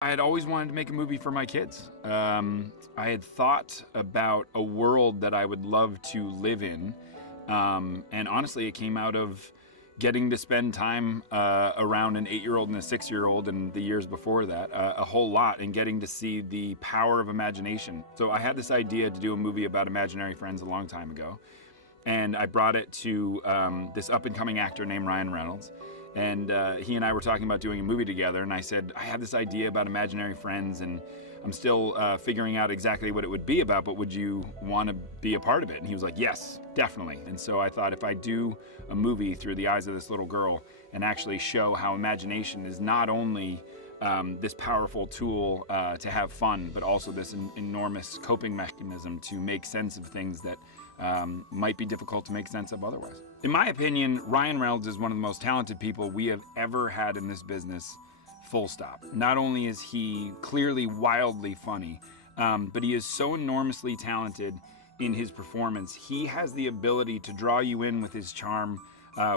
I had always wanted to make a movie for my kids. I had thought about a world that I would love to live in. And honestly, it came out of getting to spend time around an 8-year-old and a 6-year-old and the years before that, a whole lot, and getting to see the power of imagination. So I had this idea to do a movie about imaginary friends a long time ago. And I brought it to this up-and-coming actor named Reynolds. And he and I were talking about doing a movie together, and I said, I have this idea about imaginary friends, and I'm still figuring out exactly what it would be about, but would you want to be a part of it? And he was like, yes, definitely. And so I thought, if I do a movie through the eyes of this little girl and actually show how imagination is not only this powerful tool to have fun, but also this enormous coping mechanism to make sense of things that might be difficult to make sense of otherwise. In my opinion, Ryan Reynolds is one of the most talented people we have ever had in this business, full stop. Not only is he clearly wildly funny, but he is so enormously talented in his performance. He has the ability to draw you in with his charm,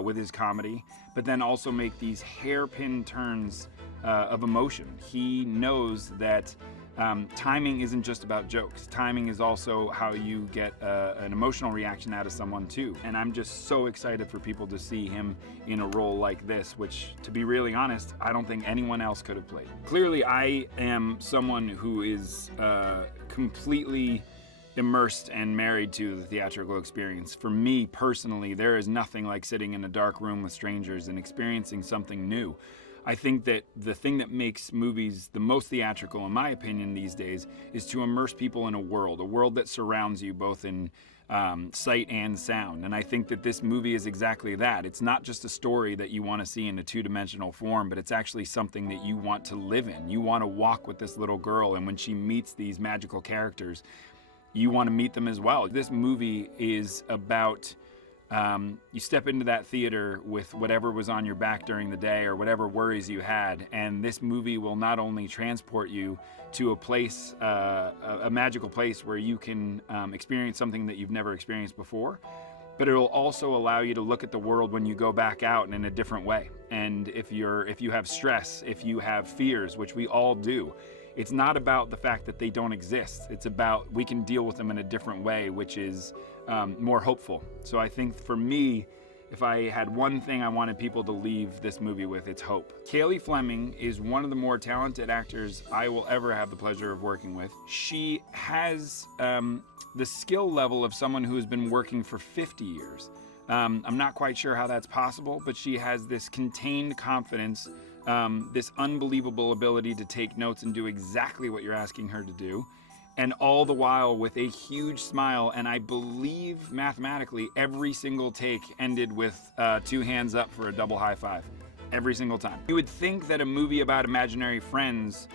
with his comedy, but then also make these hairpin turns of emotion. He knows that timing isn't just about jokes. Timing is also how you get an emotional reaction out of someone too. And I'm just so excited for people to see him in a role like this, which, to be really honest, I don't think anyone else could have played. Clearly, I am someone who is completely immersed and married to the theatrical experience. For me personally, there is nothing like sitting in a dark room with strangers and experiencing something new. I think that the thing that makes movies the most theatrical, in my opinion, these days, is to immerse people in a world that surrounds you both in sight and sound. And I think that this movie is exactly that. It's not just a story that you want to see in a two-dimensional form, but it's actually something that you want to live in. You want to walk with this little girl, and when she meets these magical characters, you want to meet them as well. This movie is about you step into that theater with whatever was on your back during the day or whatever worries you had, and this movie will not only transport you to a place, a magical place where you can experience something that you've never experienced before, but it'll also allow you to look at the world when you go back out in a different way. And if you have stress, if you have fears, which we all do, it's not about the fact that they don't exist. It's about we can deal with them in a different way, which is more hopeful. So I think for me, if I had one thing I wanted people to leave this movie with, it's hope. Cailey Flemming is one of the more talented actors I will ever have the pleasure of working with. She has the skill level of someone who has been working for 50 years. I'm not quite sure how that's possible, but she has this contained confidence, this unbelievable ability to take notes and do exactly what you're asking her to do, and all the while with a huge smile. And I believe mathematically every single take ended with 2 hands up for a double high five, every single time. You would think that a movie about imaginary friends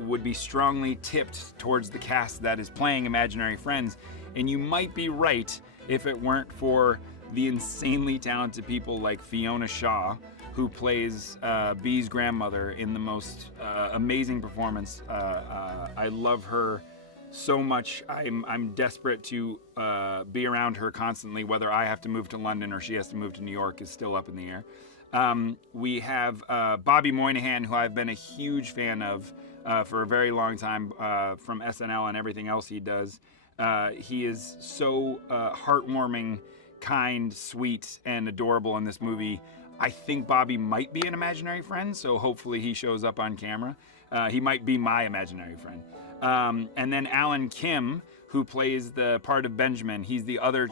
would be strongly tipped towards the cast that is playing imaginary friends, and you might be right if it weren't for the insanely talented people like Fiona Shaw, who plays Bee's grandmother in the most amazing performance. I love her so much. I'm desperate to be around her constantly. Whether I have to move to London or she has to move to New York is still up in the air. We have Bobby Moynihan, who I've been a huge fan of for a very long time, from SNL and everything else he does. He is so heartwarming, kind, sweet, and adorable in this movie. I think Bobby might be an imaginary friend, so hopefully he shows up on camera. He might be my imaginary friend. And then Alan Kim, who plays the part of Benjamin. He's the other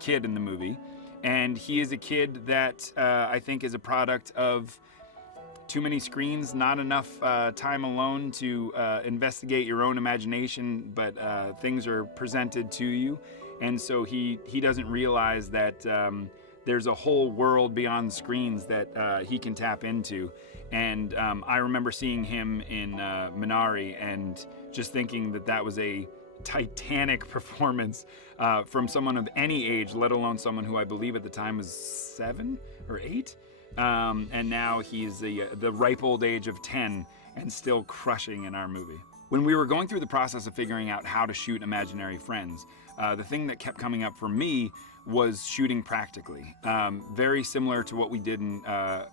kid in the movie. And he is a kid that I think is a product of too many screens, not enough time alone to investigate your own imagination, but things are presented to you. And so he doesn't realize that there's a whole world beyond screens that he can tap into. And I remember seeing him in Minari and just thinking that that was a titanic performance from someone of any age, let alone someone who I believe at the time was 7 or 8. And now he's the ripe old age of 10 and still crushing in our movie. When we were going through the process of figuring out how to shoot imaginary friends, the thing that kept coming up for me was shooting practically. Very similar to what we did in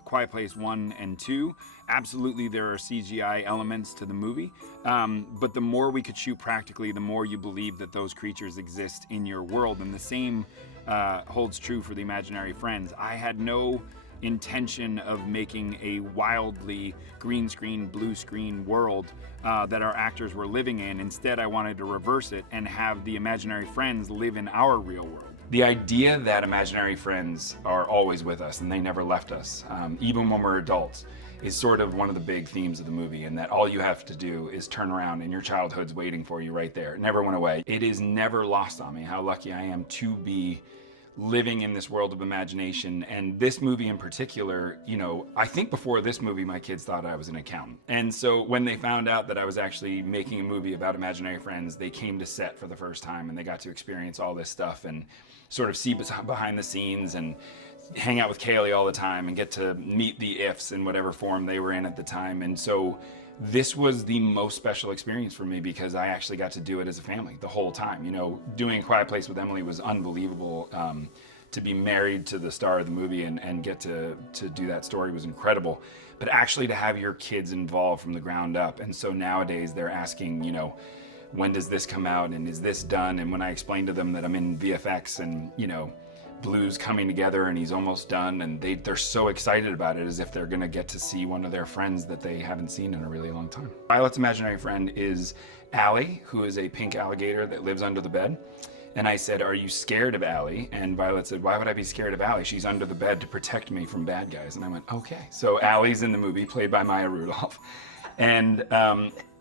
Quiet Place 1 and 2. Absolutely, there are CGI elements to the movie, but the more we could shoot practically, the more you believe that those creatures exist in your world, and the same holds true for the imaginary friends. I had no intention of making a wildly green screen, blue screen world that our actors were living in. Instead, I wanted to reverse it and have the imaginary friends live in our real world. The idea that imaginary friends are always with us and they never left us, even when we're adults, is sort of one of the big themes of the movie, and that all you have to do is turn around and your childhood's waiting for you right there. It never went away. It is never lost on me how lucky I am to be living in this world of imagination. And this movie in particular, you know, I think before this movie my kids thought I was an accountant, and so when they found out that I was actually making a movie about imaginary friends, they came to set for the first time and they got to experience all this stuff and sort of see behind the scenes and hang out with Cailey all the time and get to meet the ifs in whatever form they were in at the time. And so this was the most special experience for me because I actually got to do it as a family the whole time. You know, doing A Quiet Place with Emily was unbelievable. To be married to the star of the movie and get to do that story was incredible. But actually to have your kids involved from the ground up. And so nowadays they're asking, you know, when does this come out and is this done? And when I explain to them that I'm in VFX and, you know, Blue's coming together and he's almost done, and they're so excited about it as if they're gonna get to see one of their friends that they haven't seen in a really long time. Violet's imaginary friend is Allie, who is a pink alligator that lives under the bed. And I said, "Are you scared of Allie?" And Violet said, "Why would I be scared of Allie? She's under the bed to protect me from bad guys." And I went, okay. So Allie's in the movie, played by Maya Rudolph. And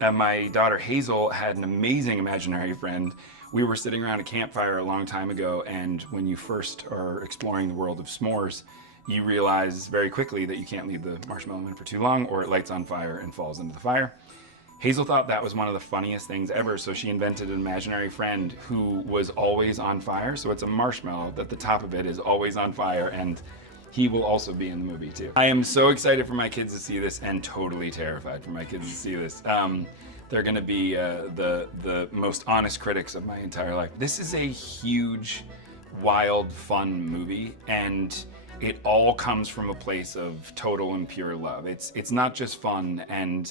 my daughter Hazel had an amazing imaginary friend. We were sitting around a campfire a long time ago, and when you first are exploring the world of s'mores, you realize very quickly that you can't leave the marshmallow in for too long or it lights on fire and falls into the fire. Hazel thought that was one of the funniest things ever, so she invented an imaginary friend who was always on fire. So it's a marshmallow that the top of it is always on fire, and he will also be in the movie too. I am so excited for my kids to see this and totally terrified for my kids to see this. They're gonna be the most honest critics of my entire life. This is a huge, wild, fun movie, and it all comes from a place of total and pure love. It's not just fun and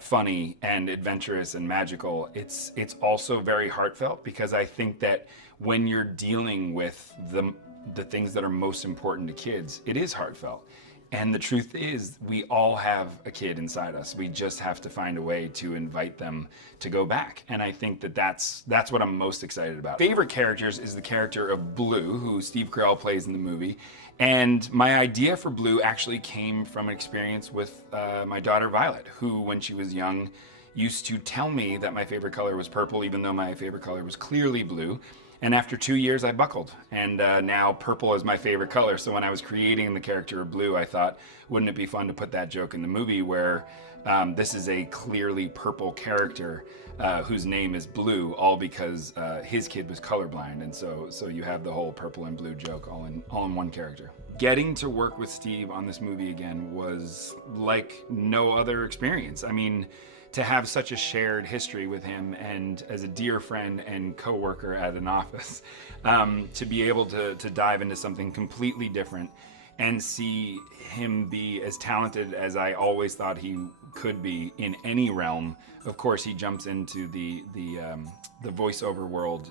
funny and adventurous and magical. It's also very heartfelt, because I think that when you're dealing with the things that are most important to kids, it is heartfelt. And the truth is, we all have a kid inside us. We just have to find a way to invite them to go back. And I think that that's what I'm most excited about. Favorite characters is the character of Blue, who Steve Carell plays in the movie. And my idea for Blue actually came from an experience with my daughter Violet, who, when she was young, used to tell me that my favorite color was purple, even though my favorite color was clearly blue. And after 2 years, I buckled, and now purple is my favorite color. So when I was creating the character of Blue, I thought, wouldn't it be fun to put that joke in the movie where this is a clearly purple character whose name is Blue, all because his kid was colorblind. And so you have the whole purple and blue joke all in one character. Getting to work with Steve on this movie again was like no other experience. I mean, to have such a shared history with him, and as a dear friend and co-worker at an office, to be able to dive into something completely different and see him be as talented as I always thought he could be in any realm. Of course, he jumps into the voiceover world.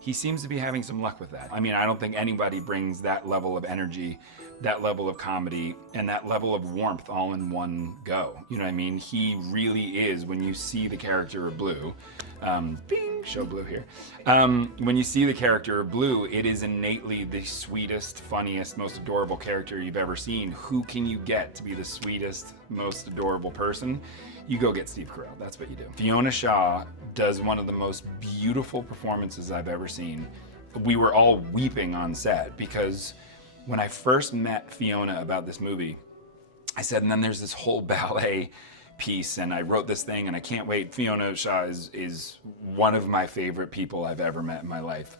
He seems to be having some luck with that. I mean, I don't think anybody brings that level of energy, that level of comedy, and that level of warmth all in one go. You know what I mean? He really is, when you see the character of Blue, bing, show Blue here. When you see the character of Blue, it is innately the sweetest, funniest, most adorable character you've ever seen. Who can you get to be the sweetest, most adorable person? You go get Steve Carell. That's what you do. Fiona Shaw does one of the most beautiful performances I've ever seen. We were all weeping on set, because when I first met Fiona about this movie, I said, and then there's this whole ballet piece, and I wrote this thing, and I can't wait. Fiona Shaw is one of my favorite people I've ever met in my life.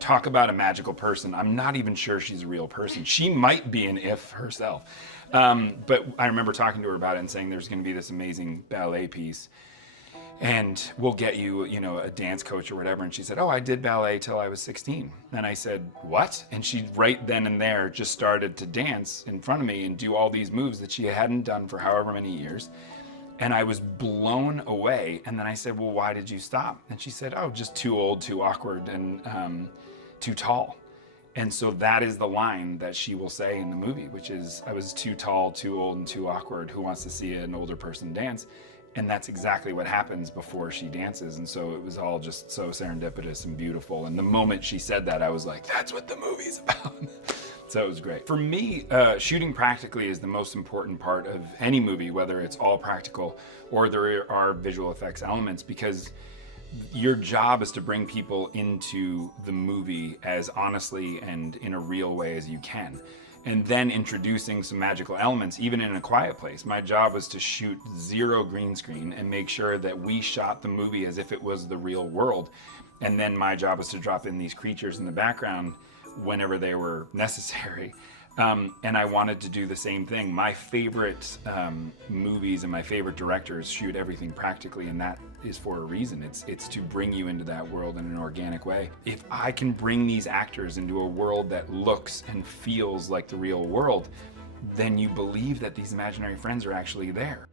Talk about a magical person. I'm not even sure she's a real person. She might be an if herself. But I remember talking to her about it and saying there's going to be this amazing ballet piece, and we'll get you, you know, a dance coach or whatever. And she said, oh, I did ballet till I was 16. And I said, what? And she right then and there just started to dance in front of me and do all these moves that she hadn't done for however many years. And I was blown away. And then I said, well, why did you stop? And she said, oh, just too old, too awkward, and too tall. And so that is the line that she will say in the movie, which is, I was too tall, too old, and too awkward. Who wants to see an older person dance? And that's exactly what happens before she dances. And so it was all just so serendipitous and beautiful. And the moment she said that, I was like, that's what the movie's about. So it was great. For me, shooting practically is the most important part of any movie, whether it's all practical or there are visual effects elements, because your job is to bring people into the movie as honestly and in a real way as you can. And then introducing some magical elements, even in A Quiet Place. My job was to shoot 0 green screen and make sure that we shot the movie as if it was the real world. And then my job was to drop in these creatures in the background whenever they were necessary. And I wanted to do the same thing. My favorite movies and my favorite directors shoot everything practically, and that is for a reason. It's to bring you into that world in an organic way. If I can bring these actors into a world that looks and feels like the real world, then you believe that these imaginary friends are actually there.